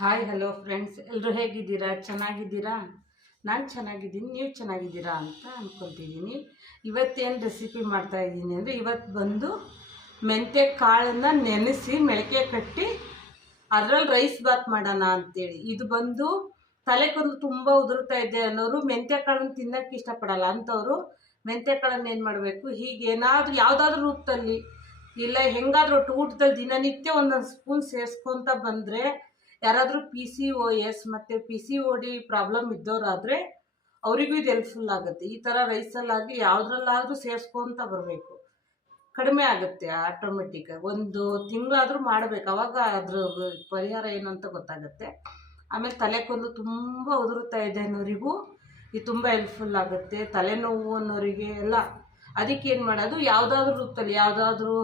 Hi hello friends ಎಲ್ಲರೂ ಹೇಗಿದ್ದೀರಾ? ಚೆನ್ನಾಗಿದ್ದೀರಾ? ನಾನು ಚೆನ್ನಾಗಿದ್ದೀನಿ. ನೀವು ಚೆನ್ನಾಗಿದ್ದೀರಾ ಅಂತ ಅಂದ್ಕೊತಿದ್ದೀನಿ ಇವತ್ತೇನು ರೆಸಿಪಿ ಮಾಡ್ತಾ ಇದ್ದೀನಿ ಅಂದರೆ ಇವತ್ತು ಬಂದು ಮೆಂತ್ಯ ಕಾಳನ್ನು ನೆನೆಸಿ ಮೆಳಕೆ ಕಟ್ಟಿ ಅದರಲ್ಲಿ ರೈಸ್ ಬಾತ್ ಮಾಡೋಣ ಅಂತೇಳಿ. ಇದು ಬಂದು ತಲೆ ಕೂದಲು ತುಂಬ ಉದುರ್ತಾ ಇದೆ ಅನ್ನೋರು ಮೆಂತ್ಯ ಕಾಳನ್ನು ತಿನ್ನೋಕ್ಕೆ ಇಷ್ಟಪಡಲ್ಲ. ಅಂಥವ್ರು ಮೆಂತ್ಯ ಕಾಳನ್ನು ಏನು ಮಾಡಬೇಕು? ಹೀಗೆ ಏನಾದರೂ ಯಾವುದಾದ್ರೂ ರೂಪದಲ್ಲಿ ಇಲ್ಲ, ಹೆಂಗಾದ್ರೂ ಒಟ್ಟು ಊಟದಲ್ಲಿ ದಿನನಿತ್ಯ ಒಂದೊಂದು ಸ್ಪೂನ್ ಸೇರಿಸ್ಕೊತ ಬಂದರೆ ಯಾರಾದರೂ ಪಿ ಸಿ ಒ ಎಸ್ ಮತ್ತು P C O D problem ಇದ್ದವರಾದರೆ ಅವರಿಗೂ ಇದು ಹೆಲ್ಪ್ಫುಲ್ ಆಗುತ್ತೆ. ಈ ಥರ ರೈಸಲ್ಲಾಗಿ ಯಾವುದ್ರಲ್ಲಾದರೂ ಸೇರಿಸ್ಕೊತ ಬರಬೇಕು. ಕಡಿಮೆ ಆಗುತ್ತೆ ಆಟೋಮೆಟಿಕ್ ಒಂದು ತಿಂಗಳಾದರೂ ಮಾಡಬೇಕು. ಅವಾಗ ಅದ್ರ ಪರಿಹಾರ ಏನು ಅಂತ ಗೊತ್ತಾಗುತ್ತೆ. ಆಮೇಲೆ ತಲೆ ಕೂದಲು ತುಂಬ ಉದುರುತ್ತಾ ಇದೆ ಅನ್ನೋರಿಗೂ ಇದು ತುಂಬ ಹೆಲ್ಪ್ಫುಲ್ ಆಗುತ್ತೆ. ತಲೆನೋವು ಅನ್ನೋರಿಗೆ ಎಲ್ಲ. ಅದಕ್ಕೆ ಏನು ಮಾಡೋದು? ಯಾವುದಾದ್ರೂ ರೂಪದಲ್ಲಿ ಯಾವುದಾದ್ರೂ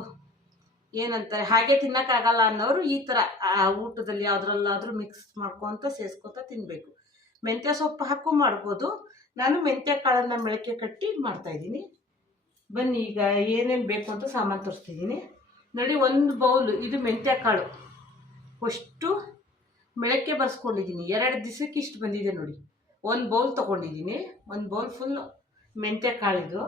ಏನಂತಾರೆ, ಹಾಗೆ ತಿನ್ನೋಕ್ಕಾಗಲ್ಲ ಅನ್ನೋರು ಈ ಥರ ಆ ಊಟದಲ್ಲಿ ಯಾವುದ್ರಲ್ಲಾದರೂ ಮಿಕ್ಸ್ ಮಾಡ್ಕೊತ ಸೇರಿಸ್ಕೊತ ತಿನ್ನಬೇಕು ಮೆಂತ್ಯ ಸೊಪ್ಪು ಹಾಕು ಮಾಡ್ಬೋದು. ನಾನು ಮೆಂತ್ಯ ಕಾಳನ್ನು ಮೊಳಕೆ ಕಟ್ಟಿ ಮಾಡ್ತಾಯಿದ್ದೀನಿ ಬನ್ನಿ, ಈಗ ಏನೇನು ಬೇಕು ಅಂತ ಸಾಮಾನು ತೋರಿಸ್ತಿದ್ದೀನಿ. ನೋಡಿ, ಒಂದು ಬೌಲು, ಇದು ಮೆಂತ್ಯ ಕಾಳು. ಅಷ್ಟು ಮೊಳಕೆ ಬರ್ಸ್ಕೊಂಡಿದ್ದೀನಿ. ಎರಡು ದಿವಸಕ್ಕೆ ಇಷ್ಟು ಬಂದಿದೆ ನೋಡಿ. ಒಂದು ಬೌಲ್ ತೊಗೊಂಡಿದ್ದೀನಿ. ಒಂದು ಬೌಲ್ ಫುಲ್ ಮೆಂತ್ಯ ಕಾಳಿದು.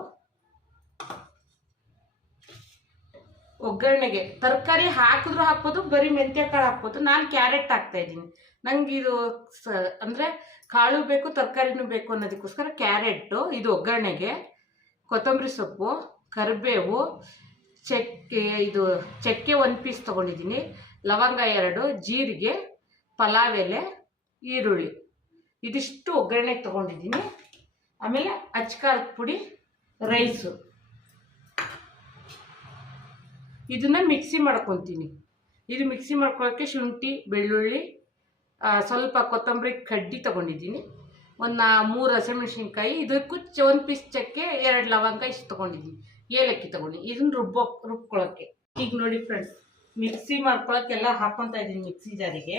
ಒಗ್ಗರಣೆಗೆ. ತರಕಾರಿ ಹಾಕಿದ್ರು ಹಾಕ್ಬೋದು, ಬರೀ ಮೆಂತ್ಯ ಕಾಳು ಹಾಕ್ಬೋದು. ನಾನು ಕ್ಯಾರೆಟ್ ಹಾಕ್ತಾ ಇದ್ದೀನಿ. ನಂಗೆ ಇದು ಸ, ಅಂದರೆ ಕಾಳು ಬೇಕು, ತರಕಾರಿನೂ ಬೇಕು ಅನ್ನೋದಕ್ಕೋಸ್ಕರ ಕ್ಯಾರೆಟು ಇದು ಒಗ್ಗರಣೆಗೆ. ಕೊತ್ತಂಬರಿ ಸೊಪ್ಪು, ಕರಿಬೇವು, ಚಕ್ಕೆ, ಇದು ಚಕ್ಕೆ ಒಂದು ಪೀಸ್ ತೊಗೊಂಡಿದ್ದೀನಿ. ಲವಂಗ ಎರಡು, ಜೀರಿಗೆ, ಪಲಾವ್ ಎಲೆ, ಈರುಳ್ಳಿ. ಇದಿಷ್ಟು ಒಗ್ಗರಣೆಗೆ ತೊಗೊಂಡಿದ್ದೀನಿ. ಆಮೇಲೆ ಅಚ್ಕಾರದ ಪುಡಿ, ರೈಸು. ಇದನ್ನ ಮಿಕ್ಸಿ ಮಾಡ್ಕೊತೀನಿ. ಇದು ಮಿಕ್ಸಿ ಮಾಡ್ಕೊಳ್ಳೋಕ್ಕೆ ಶುಂಠಿ, ಬೆಳ್ಳುಳ್ಳಿ ಸ್ವಲ್ಪ ಕೊತ್ತಂಬರಿ ಕಡ್ಡಿ ತೊಗೊಂಡಿದ್ದೀನಿ. ಒಂದು ಮೂರು ಹಸಿಮೆಣ್ಸಿನ್ಕಾಯಿ, ಇದಕ್ಕೂ ಒಂದು ಪೀಸ್ ಚಕ್ಕೆ ಎರಡು ಲವಂಗ ಇಷ್ಟು ತೊಗೊಂಡಿದ್ದೀನಿ. ಏಲಕ್ಕಿ ತೊಗೊಂಡು, ಇದನ್ನ ರುಬ್ಬೋ ರುಬ್ಕೊಳ್ಳೋಕ್ಕೆ ಈಗ ನೋಡಿ ಫ್ರೆಂಡ್ಸ್ ಮಿಕ್ಸಿ ಮಾಡ್ಕೊಳಕ್ಕೆಲ್ಲ ಹಾಕ್ಕೊತಾ ಇದ್ದೀನಿ ಮಿಕ್ಸಿ ಜಾರಿಗೆ.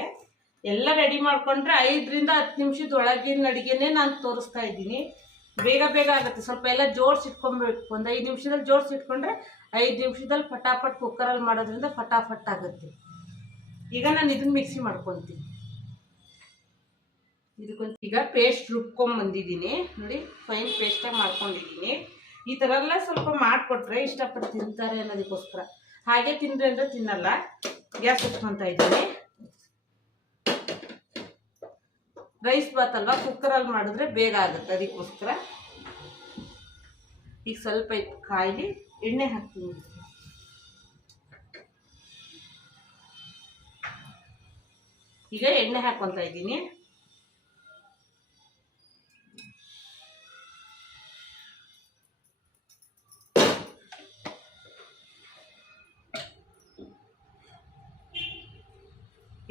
ಎಲ್ಲ ರೆಡಿ ಮಾಡ್ಕೊಂಡ್ರೆ ಐದರಿಂದ ಹತ್ತು ನಿಮಿಷದ ಒಳಗಿನ ಅಡುಗೆನೇ ನಾನು ತೋರಿಸ್ತಾ ಇದ್ದೀನಿ. ಬೇಗ ಬೇಗ ಆಗುತ್ತೆ, ಸ್ವಲ್ಪ ಎಲ್ಲ ಜೋಡಿಸಿಟ್ಕೊಬೇಕು ಒಂದು ಐದು ನಿಮಿಷದಲ್ಲಿ ಜೋಡಿಸಿಟ್ಕೊಂಡ್ರೆ ಐದು ನಿಮಿಷದಲ್ಲಿ ಫಟಾಫಟ್ ಕುಕ್ಕರಲ್ಲಿ ಮಾಡೋದ್ರಿಂದ ಫಟಾಫಟ್ ಆಗುತ್ತೆ. ಈಗ ನಾನು ಇದನ್ನ ಮಿಕ್ಸಿ ಮಾಡ್ಕೊತೀನಿ. ಇದಕ್ಕೊಂದು ಈಗ ಪೇಸ್ಟ್ ರುಬ್ಕೊಂಬಂದಿದ್ದೀನಿ ನೋಡಿ ಫೈನ್ ಪೇಸ್ಟಾಗಿ ಮಾಡ್ಕೊಂಡಿದ್ದೀನಿ. ಈ ಥರ ಎಲ್ಲ ಸ್ವಲ್ಪ ಮಾಡಿಕೊಟ್ರೆ ಇಷ್ಟಪಟ್ಟು ತಿಂತಾರೆ ಅನ್ನೋದಕ್ಕೋಸ್ಕರ. ಹಾಗೆ ತಿಂದರೆ ಅಂದರೆ ತಿನ್ನಲ್ಲ. ಗ್ಯಾಸ್ ಹಚ್ಕೊತಾ ಇದ್ದೀನಿ. ರೈಸ್ ಬಾತ್ ಅಲ್ವಾ ಕುಕ್ಕರಲ್ಲಿ ಮಾಡಿದ್ರೆ ಬೇಗ ಆಗುತ್ತೆ ಅದಕ್ಕೋಸ್ಕರ. ಈಗ ಸ್ವಲ್ಪ ಕಾಯಿಲಿ ಎಣ್ಣೆ ಹಾಕ್ತೀನಿ. ಈಗ ಎಣ್ಣೆ ಹಾಕ್ಕೊತಾ ಇದ್ದೀನಿ.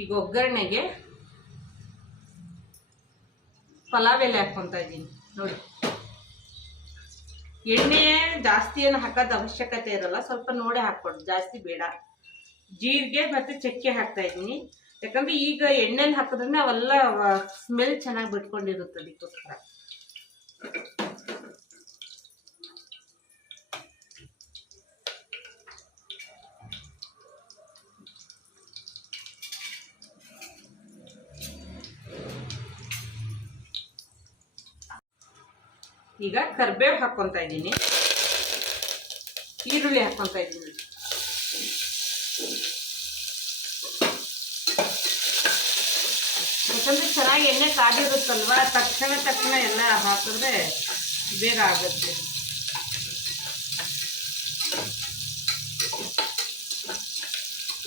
ಈಗ ಒಗ್ಗರಣೆಗೆ ಪಲಾವ್ ಎಲೆ ಹಾಕ್ಕೊತಾ ಇದ್ದೀನಿ. ನೋಡಿ. ಎಣ್ಣೆ ಜಾಸ್ತಿ ಏನು ಹಾಕೋದು ಅವಶ್ಯಕತೆ ಇರಲ್ಲ, ಸ್ವಲ್ಪ ನೋಡೇ ಹಾಕ್ಕೊಡು, ಜಾಸ್ತಿ ಬೇಡ. ಜೀರಿಗೆ ಮತ್ತು ಚಕ್ಕೆ ಹಾಕ್ತಾ ಇದ್ದೀನಿ. ಯಾಕಂದ್ರೆ ಈಗ ಎಣ್ಣೆಲಿ ಹಾಕಿದ್ರೆ ಅವೆಲ್ಲ ಸ್ಮೆಲ್ ಚೆನ್ನಾಗಿ ಬಿಟ್ಕೊಂಡಿರುತ್ತೆ ಅದಕ್ಕೋಸ್ಕರ. ಈಗ ಕರ್ಬೇವು ಹಾಕ್ಕೊತಾ ಇದ್ದೀನಿ. ಈರುಳ್ಳಿ ಹಾಕ್ಕೊತಾ ಇದ್ದೀನಿ. ಯಾಕಂದ್ರೆ ಚೆನ್ನಾಗಿ ಎಣ್ಣೆ ಕಾದಿರುತ್ತಲ್ವ? ತಕ್ಷಣ ತಕ್ಷಣ ಎಲ್ಲ ಹಾಕಿದ್ರೆ ಬೇಗ ಆಗುತ್ತೆ.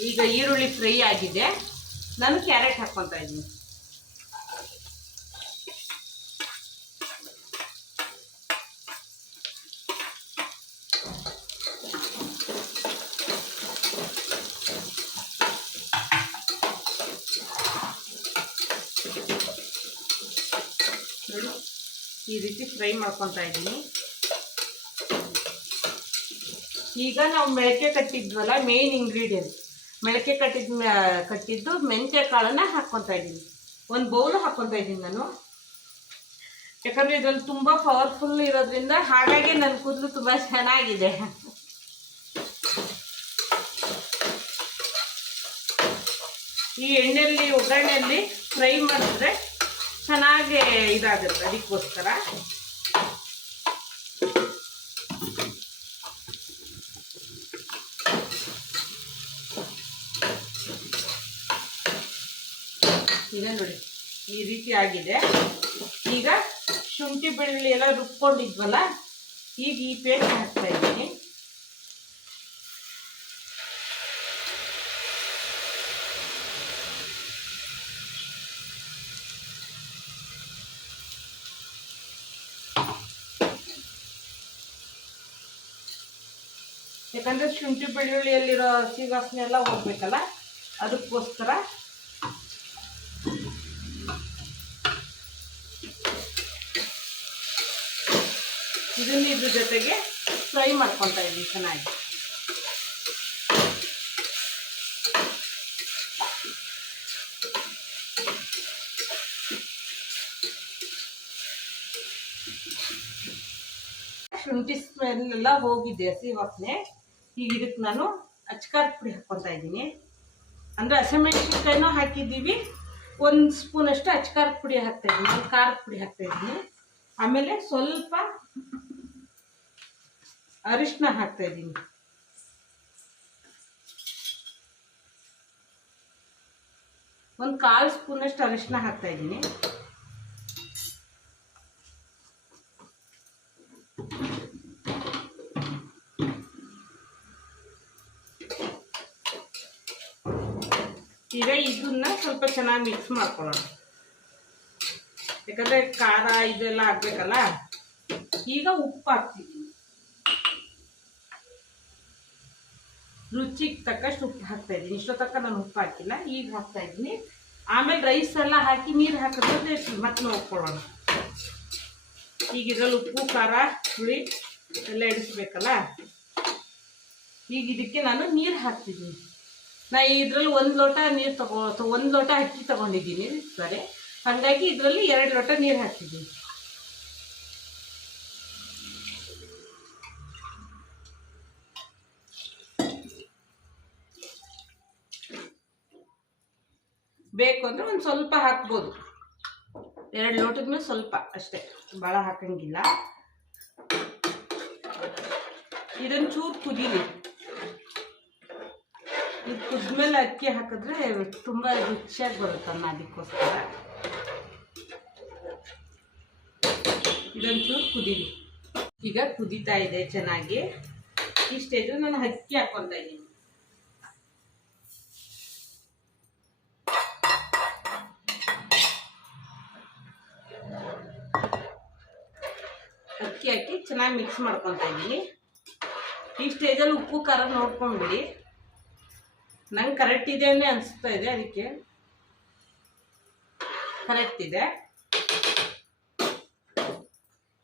ಈಗ ಈರುಳ್ಳಿ ಫ್ರೈ ಆಗಿದೆ. ನಾನು ಕ್ಯಾರೆಟ್ ಹಾಕ್ಕೊತಾ ಇದ್ದೀನಿ. ನೋಡಿ. ಈ ರೀತಿ ಫ್ರೈ ಮಾಡ್ಕೊತಾ ಇದ್ದೀನಿ. ಈಗ ನಾವು ಮೆಳಕೆ ಕಟ್ಟಿದ್ವಲ್ಲ ಮೇನ್ ಇಂಗ್ರೀಡಿಯೆಂಟ್ ಮೆಳಕೆ ಕಟ್ಟಿದ ಕಟ್ಟಿದ್ದು ಮೆಂತ್ಯ ಕಾಳನ್ನ ಹಾಕ್ಕೊತಾ ಇದ್ದೀನಿ. ಒಂದು ಬೌಲು ಹಾಕ್ಕೊತಾ ಇದ್ದೀನಿ ನಾನು. ಯಾಕಂದರೆ ಇದ್ರಲ್ಲಿ ತುಂಬ ಪವರ್ಫುಲ್ ಇರೋದ್ರಿಂದ ಹಾಗಾಗಿ ನನ್ನ ಕೂದಲು ತುಂಬ ಚೆನ್ನಾಗಿದೆ. ಈ ಎಣ್ಣೆಯಲ್ಲಿ, ಒಗ್ಗರಣೆಯಲ್ಲಿ ಫ್ರೈ ಮಾಡಿದ್ರೆ ಚೆನ್ನಾಗಿ ಇದಾಗುತ್ತೆ ಅದಕ್ಕೋಸ್ಕರ. ಈಗ ನೋಡಿ, ಈ ರೀತಿ ಆಗಿದೆ. ಈಗ ಶುಂಠಿ ಬೆಳ್ಳುಳ್ಳಿ ಎಲ್ಲ ರುಬ್ಕೊಂಡಿದ್ವಲ್ಲ, ಈಗ ಈ ಪೇಸ್ಟ್ ಹಾಕ್ತಾ ಇದ್ದೀನಿ. ಯಾಕಂದ್ರೆ ಶುಂಠಿ ಬೆಳ್ಳುಳ್ಳಿಯಲ್ಲಿರೋ ಹಸಿ ವಾಸನೆ ಎಲ್ಲ ಹೋಗ್ಬೇಕಲ್ಲ? ಅದಕ್ಕೋಸ್ಕರ ಇದನ್ನ ಇದ್ರ ಜೊತೆಗೆ ಫ್ರೈ ಮಾಡ್ಕೊತಾ ಇದ್ದೀನಿ ಚೆನ್ನಾಗಿ. ಶುಂಠಿ ಸ್ಮೆಲ್ ಎಲ್ಲ ಹೋಗಿದೆ ಹಸಿ ವಾಸನೆ ಈಗ ಇದಕ್ಕೆ ನಾನು ಅಚ್ಕಾರದ ಪುಡಿ ಹಾಕ್ಕೊತಾ ಇದ್ದೀನಿ. ಅಂದರೆ ಹಸಿಮೆಣ್ಸಿನ್ಕಾಯಿನೂ ಹಾಕಿದ್ದೀವಿ. ಒಂದು ಸ್ಪೂನಷ್ಟು ಅಚ್ಕಾರದ ಪುಡಿ ಹಾಕ್ತಾ ಇದ್ದೀನಿ. ಒಂದು ಖಾರದ ಪುಡಿ ಹಾಕ್ತಾ ಇದ್ದೀನಿ. ಆಮೇಲೆ ಸ್ವಲ್ಪ ಅರಿಶಿನ ಹಾಕ್ತಾ ಇದ್ದೀನಿ. ಒಂದು ಕಾಲು ಸ್ಪೂನಷ್ಟು ಅರಿಶಿನ ಹಾಕ್ತಾ ಇದ್ದೀನಿ. ಈಗ ಇದನ್ನ ಸ್ವಲ್ಪ ಚೆನ್ನಾಗಿ ಮಿಕ್ಸ್ ಮಾಡ್ಕೊಳ್ಳೋಣ. ಯಾಕಂದ್ರೆ ಖಾರ ಇದೆಲ್ಲ ಹಾಕ್ಬೇಕಲ್ಲ? ಈಗ ಉಪ್ಪು ಹಾಕ್ತಿದ್ದೀನಿ ರುಚಿಗೆ ತಕ್ಕಷ್ಟು ಉಪ್ಪು ಹಾಕ್ತಾ ಇದ್ದೀನಿ ಇಷ್ಟೋ ತಕ್ಕ ನಾನು ಉಪ್ಪು ಹಾಕಿಲ್ಲ, ಈಗ ಹಾಕ್ತಾ ಇದ್ದೀನಿ ಆಮೇಲೆ ರೈಸ್ ಎಲ್ಲ ಹಾಕಿ ನೀರು ಹಾಕಿದ್ರೆ ಮತ್ತೆ ನೋಡ್ಕೊಳ್ಳೋಣ. ಈಗ ಇದ್ರಲ್ಲಿ ಉಪ್ಪು, ಖಾರ ಹುಳಿ ಎಲ್ಲ ಇಡಿಸ್ಬೇಕಲ್ಲ ಈಗ ಇದಕ್ಕೆ ನಾನು ನೀರು ಹಾಕ್ತಿದ್ದೀನಿ ನಾ ಇದ್ರಲ್ಲಿ ಒಂದು ಲೋಟ ನೀರು ತಗೋ ಒಂದು ಲೋಟ ಅಕ್ಕಿ ತಗೊಂಡಿದ್ದೀನಿ ಸರಿ. ಹಾಗಾಗಿ ಇದರಲ್ಲಿ ಎರಡು ಲೋಟ ನೀರು ಹಾಕಿದ್ದೀನಿ. ಬೇಕು ಅಂದರೆ ಒಂದು ಸ್ವಲ್ಪ ಹಾಕ್ಬೋದು. ಎರಡು ಲೋಟದ ಮೇಲೆ ಸ್ವಲ್ಪ ಅಷ್ಟೇ ಭಾಳ ಹಾಕಂಗಿಲ್ಲ. ಇದನ್ನು ಚೂರು ಕುದೀಲಿ. ಇದು ಕುದ್ಮೇಲೆ ಅಕ್ಕಿ ಹಾಕಿದ್ರೆ ತುಂಬ ರುಚಿಯಾಗಿ ಬರುತ್ತಮ್ಮ ಅದಕ್ಕೋಸ್ಕರ. ಇದೊಂಚೂರು ಕುದೀಲಿ. ಈಗ ಕುದೀತಾ ಇದೆ ಚೆನ್ನಾಗಿ. ಸ್ಟೇಜ್ ನಾನು ಅಕ್ಕಿ ಹಾಕ್ಕೊತಾ ಇದ್ದೀನಿ. ಅಕ್ಕಿ ಹಾಕಿ ಚೆನ್ನಾಗಿ ಮಿಕ್ಸ್ ಮಾಡ್ಕೊತಾ ಇದ್ದೀನಿ. ಈ ಸ್ಟೇಜಲ್ಲಿ ಉಪ್ಪು, ಖಾರ ನೋಡ್ಕೊಂಡ್ಬಿಡಿ. ನಂಗೆ ಕರೆಕ್ಟ್ ಇದೆ ಅನ್ನೇ ಅನಿಸ್ತಾ ಇದೆ ಅದಕ್ಕೆ. ಕರೆಕ್ಟ್ ಇದೆ.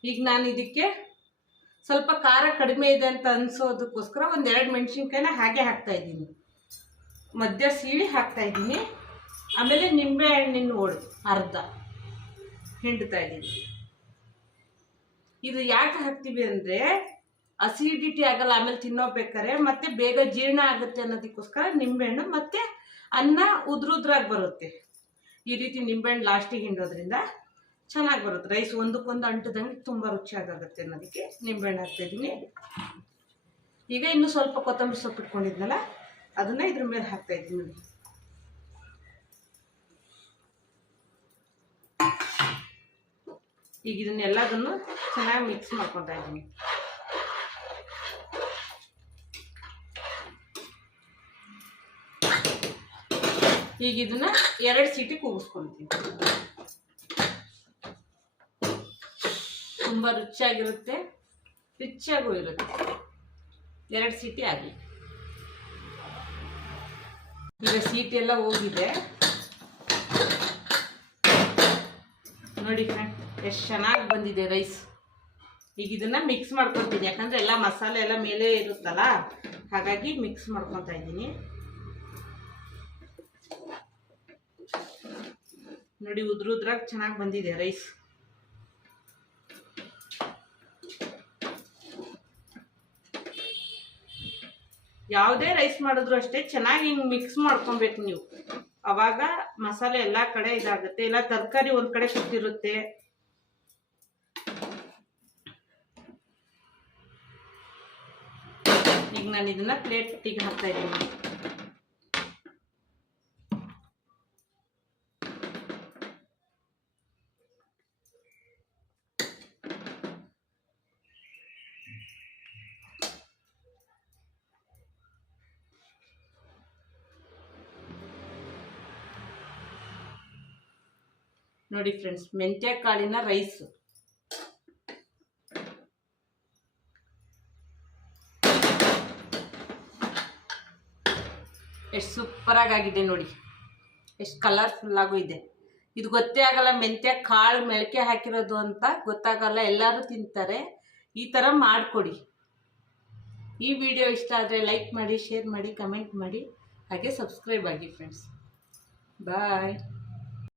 ಈಗ ನಾನು ಇದಕ್ಕೆ ಸ್ವಲ್ಪ ಖಾರ ಕಡಿಮೆ ಇದೆ ಅಂತ ಅನ್ಸೋದಕ್ಕೋಸ್ಕರ ಒಂದೆರಡು ಮೆಣಸಿನ್ಕಾಯಿನ ಹಾಗೆ ಹಾಕ್ತಾ ಇದ್ದೀನಿ. ಮಧ್ಯ ಸೀಳಿ ಹಾಕ್ತಾ ಇದ್ದೀನಿ. ಆಮೇಲೆ ನಿಂಬೆ ಹಣ್ಣಿನ ಓಡು ಅರ್ಧ ಹಿಂಡ್ತಾ ಇದ್ದೀನಿ. ಇದು ಯಾಕೆ ಹಾಕ್ತೀವಿ ಅಂದರೆ ಅಸಿಡಿಟಿ ಆಗಲ್ಲ, ಆಮೇಲೆ ತಿನ್ನೋಬೇಕಾರೆ ಮತ್ತೆ ಬೇಗ ಜೀರ್ಣ ಆಗುತ್ತೆ ಅನ್ನೋದಕ್ಕೋಸ್ಕರ ನಿಂಬೆಹಣ್ಣು ಮತ್ತೆ ಅನ್ನ ಉದ್ರುದ್ರಾಗಿ ಬರುತ್ತೆ. ಈ ರೀತಿ ನಿಂಬೆಹಣ್ಣು ಲಾಸ್ಟಿಗೆ ಹಿಂಡೋದ್ರಿಂದ ಚೆನ್ನಾಗಿ ಬರುತ್ತೆ. ರೈಸ್ ಒಂದಕ್ಕೊಂದು ಅಂಟದಂಗೆ ತುಂಬ ರುಚಿಯಾಗುತ್ತೆ ಅನ್ನೋದಕ್ಕೆ ನಿಂಬೆಹಣ್ಣು ಹಾಕ್ತಾಯಿದ್ದೀನಿ ಈಗ ಇನ್ನೂ ಸ್ವಲ್ಪ ಕೊತ್ತಂಬರಿ ಸೊಪ್ಪು ಇಟ್ಕೊಂಡಿದ್ನಲ್ಲ, ಅದನ್ನ ಇದ್ರ ಮೇಲೆ ಹಾಕ್ತಾ ಇದ್ದೀನಿ. ಈಗ ಇದನ್ನೆಲ್ಲದನ್ನು ಚೆನ್ನಾಗಿ ಮಿಕ್ಸ್ ಮಾಡ್ಕೊತಾ ಇದ್ದೀನಿ. ಈಗ ಇದನ್ನ ಎರಡು ಸೀಟಿ ಕೂಗಿಸ್ಕೊಳ್ತೀನಿ. ತುಂಬ ರುಚಿಯಾಗಿರುತ್ತೆ, ರುಚಿಯಾಗೂ ಇರುತ್ತೆ. ಎರಡು ಸೀಟಿ ಆಗಲಿ ಈಗ ಸೀಟಿ ಎಲ್ಲ ಹೋಗಿದೆ. ನೋಡಿ ಫ್ರೆಂಡ್ ಎಷ್ಟು ಚೆನ್ನಾಗಿ ಬಂದಿದೆ ರೈಸ್ ಈಗ ಇದನ್ನ ಮಿಕ್ಸ್ ಮಾಡ್ಕೊತೀನಿ ಯಾಕಂದ್ರೆ ಎಲ್ಲ ಮಸಾಲೆ ಎಲ್ಲ ಮೇಲೆ ಇರುತ್ತಲ್ಲ, ಹಾಗಾಗಿ ಮಿಕ್ಸ್ ಮಾಡ್ಕೊತಾ ಇದ್ದೀನಿ. ನೋಡಿ ಉದ್ರ ಉದ್ರಾಗ ಚೆನ್ನಾಗಿ ಬಂದಿದೆ ರೈಸ್. ಯಾವುದೇ ರೈಸ್ ಮಾಡಿದ್ರು ಅಷ್ಟೇ ಚೆನ್ನಾಗಿ ಹಿಂಗೆ ಮಿಕ್ಸ್ ಮಾಡ್ಕೊಬೇಕು ನೀವು. ಅವಾಗ ಮಸಾಲೆ ಎಲ್ಲ ಕಡೆ ಇದಾಗುತ್ತೆ, ಇಲ್ಲ ತರಕಾರಿ ಒಂದ್ ಕಡೆ ಕೂತಿರುತ್ತೆ ಈಗ ನಾನು ಇದನ್ನ ಪ್ಲೇಟಿಗೆ ಹಾಕ್ತಾ ಇದ್ದೀನಿ. ನೋಡಿ ಫ್ರೆಂಡ್ಸ್ ಮೆಂತ್ಯ ಕಾಳಿನ ರೈಸು ಎಷ್ಟು ಸೂಪರಾಗಿ ಆಗಿದೆ ನೋಡಿ. ಎಷ್ಟು ಕಲರ್ಫುಲ್ಲಾಗೂ ಇದೆ. ಇದು ಗೊತ್ತೇ ಆಗಲ್ಲ ಮೆಂತ್ಯ ಕಾಳು ಮೆಳಕೆ ಹಾಕಿರೋದು ಅಂತ ಗೊತ್ತಾಗಲ್ಲ, ಎಲ್ಲರೂ ತಿಂತಾರೆ. ಈ ಥರ ಮಾಡಿಕೊಡಿ. ಈ ವಿಡಿಯೋ ಇಷ್ಟ ಆದರೆ ಲೈಕ್ ಮಾಡಿ ಶೇರ್ ಮಾಡಿ ಕಮೆಂಟ್ ಮಾಡಿ, ಹಾಗೆ ಸಬ್ಸ್ಕ್ರೈಬ್ ಆಗಿ ಫ್ರೆಂಡ್ಸ್ ಬಾಯ್